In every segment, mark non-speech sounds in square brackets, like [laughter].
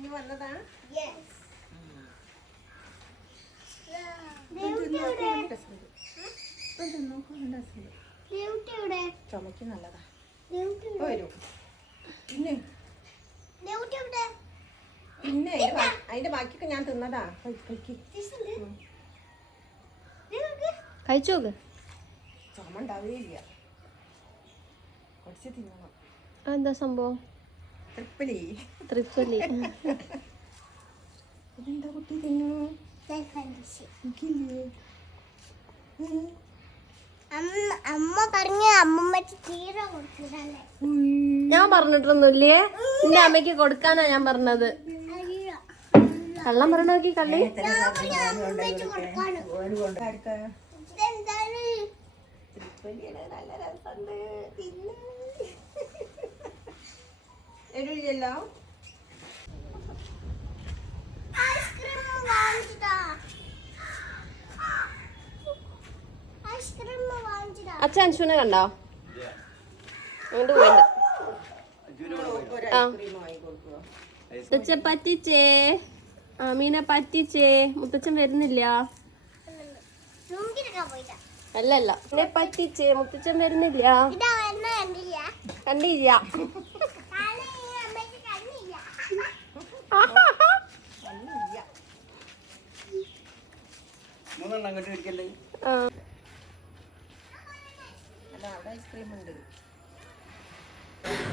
കഴിഞ്ഞ് വന്നതാ? ചുമക്ക് നല്ലതാ. പിന്നെ? പിന്നെ അതിന്റെ ബാക്കിയൊക്കെ ഞാൻ തിന്നതാ. കഴിച്ചോക്ക് ചുമ ഉണ്ടാവുകയില്ല. കുറച്ച് തിന്നണം. എന്താ സംഭവം? [laughs] തൃപ്പലി കുട്ടി. അമ്മ പറഞ്ഞ അമ്മമ്മക്ക് കൊടുത്തിട്ടല്ലേ? ഞാൻ പറഞ്ഞിട്ടൊന്നുമില്ലേ? എന്റെ അമ്മയ്ക്ക് കൊടുക്കാനാ ഞാൻ പറഞ്ഞത്. കള്ളം പറഞ്ഞ നോക്കി കള്ളി. നല്ല രസമുണ്ട്. തിന്ന്. വാങ്ങിച്ചിട്ടാ. അച്ഛൻ അൻഷുവിനെ കണ്ടോ? അങ്ങോട്ട് പോയിണ്ട് മുത്തച്ഛൻ പറ്റിച്ചേ അമീന പറ്റിച്ചേ മുത്തച്ഛൻ വരുന്നില്ല. അല്ലല്ല. എന്നെ പറ്റിച്ചേ മുത്തച്ഛൻ വരുന്നില്ല. കണ്ടില്ല കണ്ടില്ല കാരണം ഈ അമ്മയ്ക്ക് കണ്ണില്ല മൂന്നെണ്ണം അങ്ങോട്ട് ഇരിക്കല്ലേ?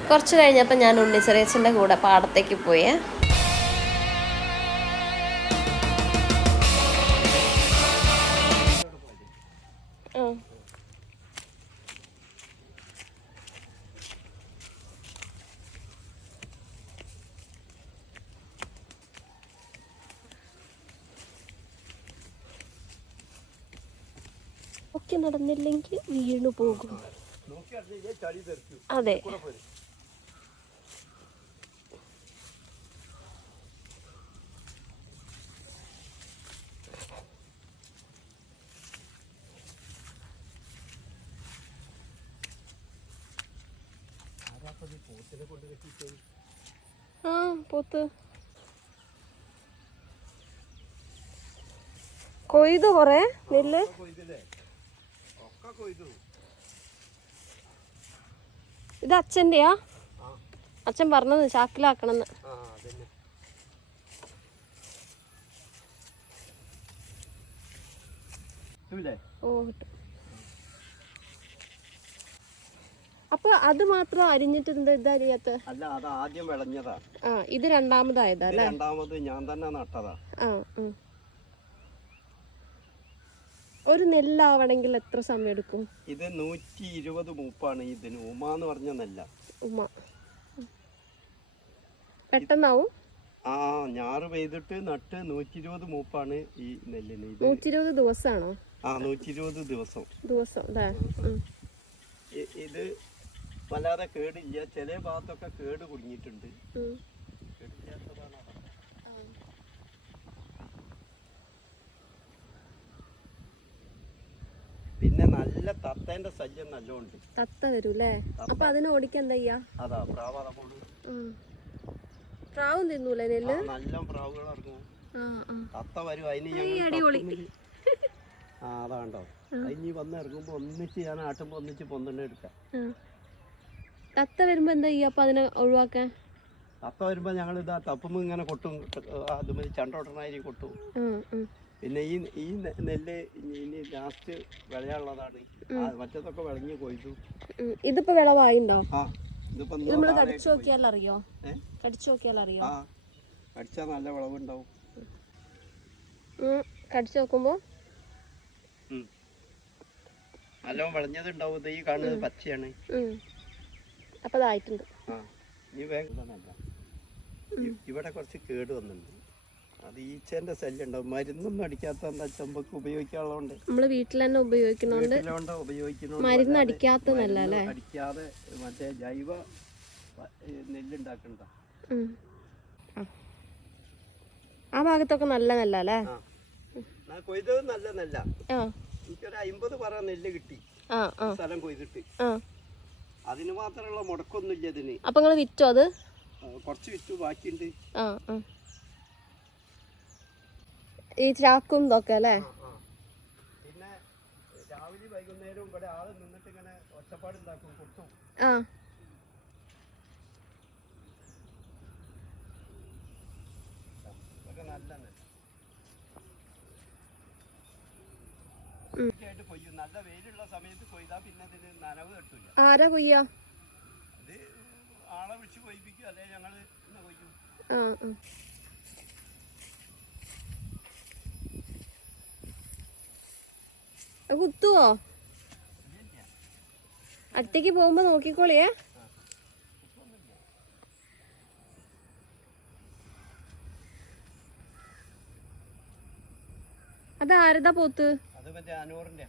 കുറച്ച് കഴിഞ്ഞപ്പോൾ ഞാൻ ഉണ്ണിച്ചെറിയച്ചന്റെ കൂടെ പാടത്തേക്ക് പോയേ. ഒക്കെ നടന്നില്ലെങ്കിൽ വീണു പോകും. അതെ. പോത്ത്. കൊയ്തു കൊറേ നെല്ല്? ഇത് അച്ഛന്റെയാ? അച്ഛൻ പറഞ്ഞത് ഇല്ലേ ഓ കിട്ടും. അപ്പൊ അത് മാത്രം അരിഞ്ഞിട്ട് എന്താ ഇതറിയാത്ത അല്ല അത് ആദ്യം വിളഞ്ഞതാ. ആ ഇത് രണ്ടാമതായതാ രണ്ടാമത് ഞാൻ തന്നെ നട്ടതാ. ആ. ഒരു നെല്ലാവണമെങ്കിൽ എത്ര സമയം എടുക്കും ഇത് നൂറ്റി ഇരുപത് മൂപ്പാണ് ഇതിന്. ഉമ എന്ന് പറഞ്ഞ നെല്ല. ഉമ. പെട്ടെന്നാവും? ആ ഞാറ് പെയ്തിട്ട് നട്ട് നൂറ്റി ഇരുപത് മൂപ്പാണ് ഈ നെല്ലിന്. ഇത് നൂറ്റി ഇരുപത് ദിവസമാണോ? ആ നൂറ്റി ഇരുപത് ദിവസം ദിവസം. ഉം. ഇ- ഇത് വല്ലാതെ കേടില്ല. ചില ഭാഗത്തൊക്കെ കേട് കുടുങ്ങിയിട്ടുണ്ട്. ഉം. നല്ല തത്തേന്റെ ശല്യം നല്ലോണ്ട്. തത്ത വരൂല്ലേ? അപ്പൊ അതിനെ ഓടിക്കാൻ എന്താ ചെയ്യാ? അതാ ഉം. പ്രാവും തിന്നൂലേ നെല്ല്? നല്ല പ്രാവുകൾ ഇറങ്ങും ആ ആ. തത്ത വരും അതിന് ഈ ഞങ്ങൾ അടിപൊളി. തത്തുമ്പിൽ- ആ അതാണ്ടോ അതിന് വന്ന് ഇറങ്ങുമ്പോ ഒന്നിച്ച് ഞാൻ ആട്ടുമ്പോ ഒന്നിച്ച് പൊന്തെണ്ണ എടുക്കാം. തത്ത വരുമ്പോ എന്താ ചെയ്യാ അപ്പൊ അതിനെ ഒഴിവാക്കാൻ? തത്ത വരുമ്പോ ഞങ്ങൾ ഇതാ തപ്പുമ്പോ ഇങ്ങനെ കൊട്ടും അതുമതി ചണ്ടോട്ടനായി കൊട്ടും. പിന്നെ ഈ ഈ നെല്ല് ഇനി- ലാസ്റ്റ് വിളയാനുള്ളതാണ്. ആ, മറ്റേതൊക്കെ വിളഞ്ഞ് കൊയ്തു. ഇതിപ്പോ വിളവായിണ്ടോ? നമ്മൾ കടിച്ചു നോക്കിയാൽ അറിയോ കടിച്ചു നോക്കിയാൽ അറിയോ ആ അടിച്ചാ നല്ല വിളവുണ്ടാവും. കടിച്ചു നോക്കുമ്പോ. നല്ലോണം വിളഞ്ഞതുണ്ടാവും. ഇത് ഈ കാണുന്നത് പച്ചയാണ്. അപ്പൊ ഇതായിട്ടുണ്ട് ഇവിടെ കുറച്ച് കേട് വന്നിട്ടുണ്ട്. അത് ഈച്ചേന്റെ ശല്യം ഉണ്ടാവും മരുന്നൊന്നും അടിക്കാത്ത ചെമ്പക്ക് ഉപയോഗിക്കാനുള്ളതുകൊണ്ട്. നമ്മൾ വീട്ടിൽ തന്നെ ഉപയോഗിക്കുന്നോണ്ട് വീട്ടിലോണ്ട് മരുന്ന് അടിക്കാത്തതല്ല അടിക്കാത്ത അല്ലേ? അടിക്കാതെ മറ്റേ ജൈവ നെല്ലുണ്ടാക്കണതാ. ആ. ഭാഗത്തൊക്കെ നല്ല നല്ല അല്ലേ കൊയ്തത് നല്ല നെല്ല. എനിക്കൊരു അമ്പത് പറ നെല്ല് കിട്ടി. സ്ഥലം കൊയ്തിട്ട്. അതിന് മാത്രമുള്ള മുടക്കൊന്നുമില്ല ഇതിന്. അപ്പൊ നിങ്ങൾ വിറ്റോ അത്? കൊറച്ച് വിറ്റു ബാക്കിയുണ്ട്. ആ ആ. ഈ ചാക്കും ഇതൊക്കെ അല്ലേ? പിന്നെ രാവിലെ വൈകുന്നേരവും ഇവിടെ ആൾ നിന്നിട്ട് ഇങ്ങനെ ഒച്ചപ്പാടുണ്ടാക്കും കൊട്ടും ആ. ആരാ കൊയ്യാ? ആളെ വിളിച്ച് കൊയ്പ്പിക്കും. അല്ലെ ഞങ്ങൾ ഇന്ന് ആ ആ. അത് കുത്തുവോ അടുത്തേക്ക് പോകുമ്പോ നോക്കിക്കോളിയേ അതാരതാ പോത്ത്? അത് മറ്റേ അനൂറിന്റെ.